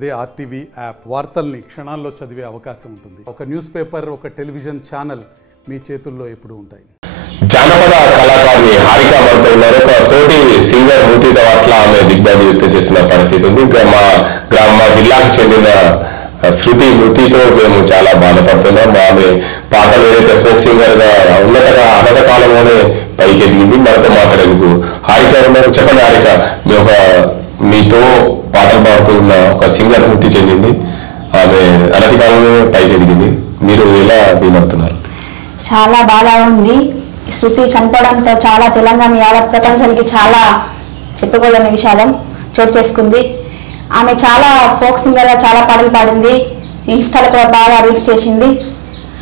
అదే RTV app వార్తల్ని క్షణాల్లో చదివే అవకాశం ఉంటుంది. ఒక న్యూస్ పేపర్, ఒక టెలివిజన్ ఛానల్ మీ చేతుల్లో ఎప్పుడూ ఉంటాయి. జానపద కళాకారిణి హారిక మనతో ఉన్నారు. ఒక తోటి సింగర్ మూర్తి పట్ల ఆమె దిగ్భ్రాంతి వ్యక్తం చేస్తున్న పరిస్థితి ఉంది. మా జిల్లాకు చెందిన శృతి మృతితో మేము చాలా బాధపడుతున్నాం. ఆమె పాటలు ఏదైతే ఫోక్ సింగర్ గా అనంత కాలంలోనే పైకి ఎదిగింది. మనతో మాట్లాడేందుకు హారిక ఉన్నారు. చెప్పండి హారిక, మీతో పాటలు పాడుతున్న ఒక సింగర్ మృతి చెందింది. ఆమె అనతి కాలంలో పైకి ఎదిగింది. మీరు ఎలా ఫీల్ అవుతున్నారు? చాలా బాధగా ఉంది. శృతి చనిపోవడంతో చాలా తెలంగాణ యావత్ ప్రపంచానికి చాలా చెప్పుకోలేని విషాదం చోటు చేసుకుంది. ఆమె చాలా ఫోక్ సింగర్గా చాలా పాటలు పాడింది. ఇన్స్టాలో కూడా బాగా రీల్స్ చేసింది.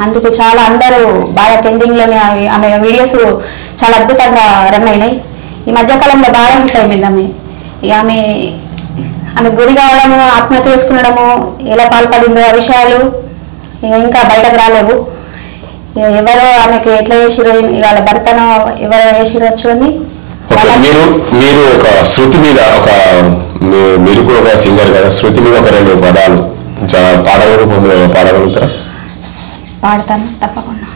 అందుకు చాలా అందరూ బాగా ట్రెండింగ్లోనే ఆమె వీడియోస్ చాలా అద్భుతంగా రన్ అయినాయి. ఈ మధ్యకాలంలో బాగా హిట్ అయిపోయింది ఆమె గురి కావడము, ఆత్మహత్య చేసుకునడము, ఎలా పాల్పడిందో ఆ విషయాలు ఇంకా బయటకు రాలేవు. ఎవరో ఆమెకు ఎట్లా చేసిరో, వాళ్ళ భర్తను ఎవరో చేసిరొచ్చు అని. మీరు ఒక శృతి మీద మీరు కూడా ఒక సింగర్ కదా, శృతి మీద ఒక 2 పదాలు పాడగలుగుతారా? పాడతాను తప్పకుండా.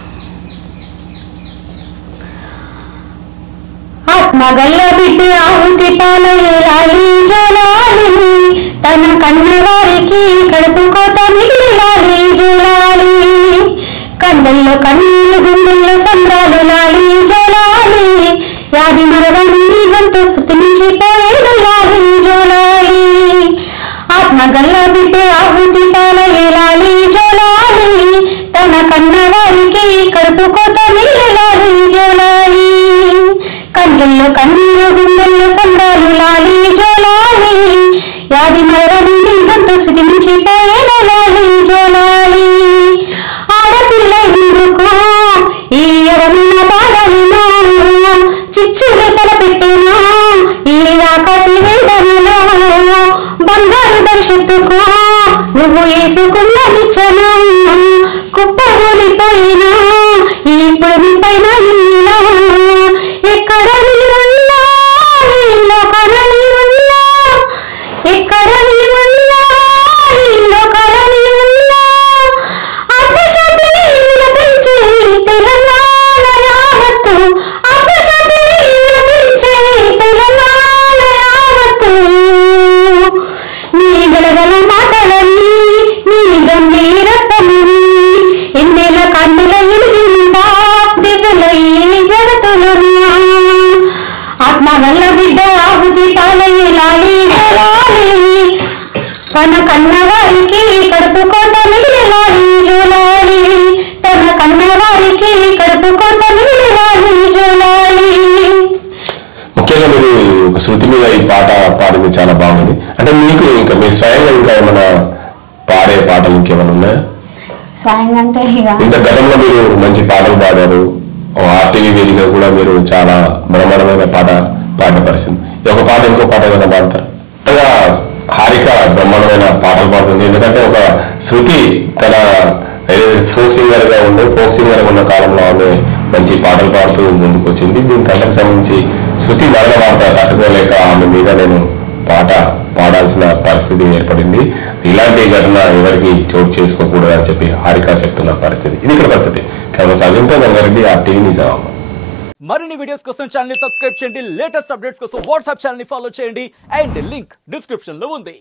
ఆత్మగల్ల బిడ్డ ఆహుతి పాలయ్యాలి జోలాలి, తన కన్న వారికి కడుపు కోత మిగిలాలి జోలాలి, కండల్లో కన్నీరు గుండెల్లో సంబరాలు లాలి జోలాలి, యాది మరవని గంతు శృతి నుంచి పోయేను లాలి జోలాలి, ఆత్మగల్ల బిడ్డ ఆహుతి పాలయ్యాలి జోలాలి, తన కన్న వారికి కడుపు కోత మిగిలాలి జోలాలి, కండల్లో కన్నీరు గుండెల్లో సంబరాలు లాలి జోలాలి, యాది మరవని గంతు శృతి నుంచి పోయేను లాలి జోలాలి, ఆడపిల్ల ఇందుకు ఈ ఎవరిన బాధలను చిచ్చులు తలపెట్టెను ఈ ఆకాశి వేదనలో, బంగారు భవిష్యత్తుకు నువ్వు వేసుకున్న నిచ్చను కుప్పగూలిపోయినా ఇప్పుడు నీ పైన ఇల్లు, ఎక్కడ నీవున్నా ఈ లోకాన నీవున్నా, ఎక్కడ నీవున్నా ఈ లోకాన నీవున్నా, ఆత్మశాంతిని విలపించే తెలంగాణ యావత్తు, ఆత్మశాంతిని విలపించే తెలంగాణ యావత్తు, నీ గలగల మాటలని నీ గంభీరత్వముని ఎన్నెల కన్నుల ఎలిగిందా దిగుల ఈ జగతులను, ఆత్మగల్ల బిడ్డ ఆహుతి పాలయ్యాలి జోలాలి, తన కన్న వారికి కడుపు కోత మిగిలాలి జోలాలి, తన కన్న వారికి కడుపు కోత మిగిలాలి జోలాలి. ముఖ్యంగా మీరు ఒక శృతి మీద ఈ పాట పాడింది చాలా బాగుంది. అంటే మీకు ఇంకా మీ స్వయంగా ఇంకా ఏమైనా పాడే పాటలు ఇంకేమైనా ఉన్నాయా? స్వయంగా అంటే ఇంత గతంలో మీరు మంచి పాటలు పాడారు. ఆర్టీవీ వేదిక కూడా మీరు చాలా బ్రహ్మాండమైన పాట పాడిన పరిస్థితి. ఒక పాట ఇంకో పాట ఏమైనా పాడతారు? హారిక బ్రహ్మాండమైన పాటలు పాడుతుంది. ఎందుకంటే ఒక శృతి తన ఏదైతే ఫోక్ సింగర్ గా ఉన్న కాలంలో ఆమె మంచి పాటలు పాడుతూ ముందుకు వచ్చింది. దీనికి అంతకు సంబంధించి శృతి మరణ వార్త తట్టుకోలేక ఆమె మీద నేను పాట పాడాల్సిన పరిస్థితి ఏర్పడింది. ఇలాంటి ఘటన ఎవరికి చోటు చేసుకోకూడదు అని చెప్పి హారిక చెప్తున్న పరిస్థితి. ఇది ఇక్కడ పరిస్థితి. కేవలం సజంతో గంగారెడ్డి, ఆర్టీవీ నిజామాబాద్. మరిన్ని వీడియోస్ కోసం ఛానల్ ని సబ్స్క్రైబ్ చేయండి. లేటెస్ట్ అప్డేట్స్ కోసం వాట్సాప్ ఛానల్ ని ఫాలో చేయండి. అండ్ లింక్ డిస్క్రిప్షన్ లో ఉంది.